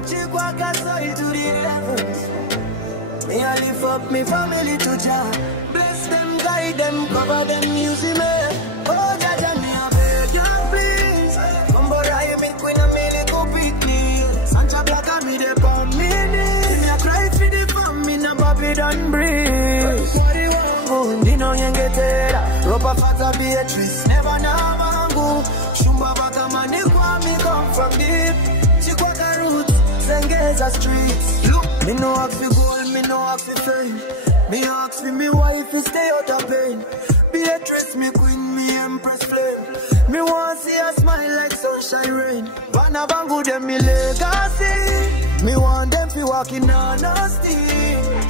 Chikwaka soil to the heavens. Me I lift up me family to Jah. Bless them, guide them, cover them, use me. Oh Jaja, me I beg you please. Come borrow me queen and me little picnic. Santa Black and me dey pound me knees. Me I cry for the family, na Babylon breeze. What wangu, ndino yengetera. Ropa fata Beatrice, never na wangu. Shumba baka mani kwa me come from deep. Chikwaka roots, Zengeza streets. Look, me no ask for gold, me no ask for fame. Me ask for me wife to stay out of pain. Beatrice, me queen, me empress flame. Me want see her smile like sunshine rain. Banabangu them me legacy. Me want them to walk in honesty.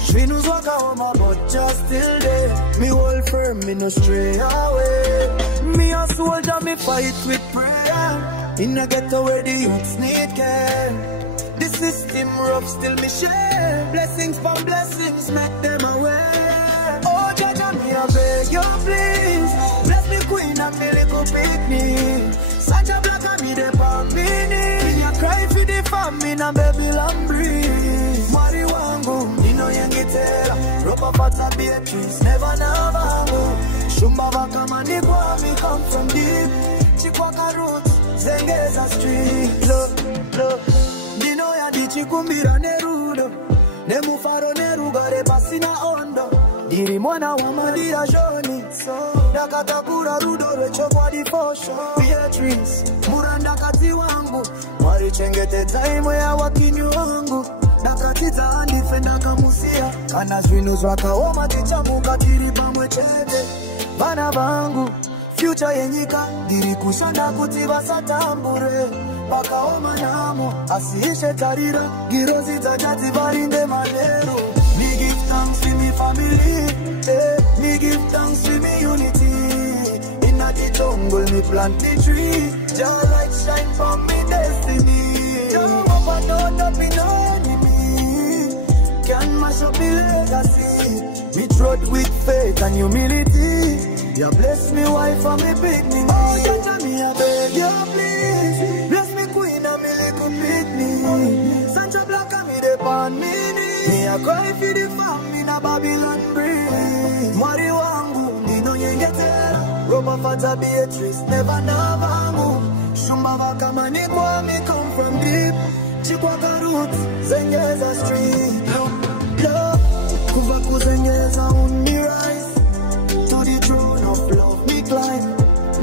She knows walk home but just still there. Me hold firm, me no stray away. Me a soldier, me fight with prayer. In a ghetto where the youths need care. The system rough, still me share. Blessings from blessings, make them aware. Oh, Jaja, me I beg you please. Bless me queen and me little picnic. Santa Black and me the bambini. Me a cry for the family and Babylon breeze. Mari wangu, nino yengitera. Ropa fata Beatrice, never na vangu. Shumba baka mani kwa me come from deep. Chikwaka roots, Zengeza street. Look. Dino ya di chikumbira nerudo. Nemufaro nerugare pasina ondo. Diri mwana wa madia joni. Dakatakura rudo recho kwa di fosho. Beatrice, muranda kati wangu. Mwari chengete time ya wakini wangu. Dakatita andi fenda kamusia. Kana zwinu zwaka oma tichamuka kiri pamwe chete. Bana bangu. Future yenyika, diri kushanda kutiba satambure. Baka oma namo, asiishe tarira. Girozi tajati barinde madero. Me give thanks to me family. Me give thanks to me unity. Inna the jungle, me plant the tree. Jah light shine from me destiny. Jah up and out up in enemy. Can mash up the legacy. Me trod with faith and humility. You bless me wife and me picnic. Oh, Jaja, me I beg you please. Bless me queen and me little picnic. Santa Black and me the bambini. Me I cry for the family na Babylon breeze. Mwari wangu, nino yengetera. Ropa fata Beatrice, never na vangu. Shumba baka mani kwa me come from deep. Chikwaka roots, Zengeza street. Love, kuva kuzengeza undi rise. To the throne of love me climb.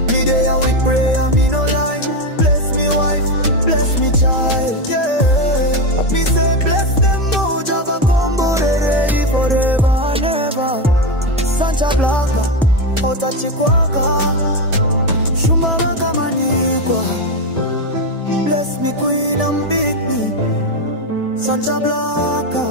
Me there with prayer, me no lie. Bless me wife, bless me child, yeah. Me say bless them now, Java combo, they ready forever and ever. Santa Blanca, Ota Chikwaka, Shumaraka Manikwa. Bless me queen and beat me, Santa Blanca.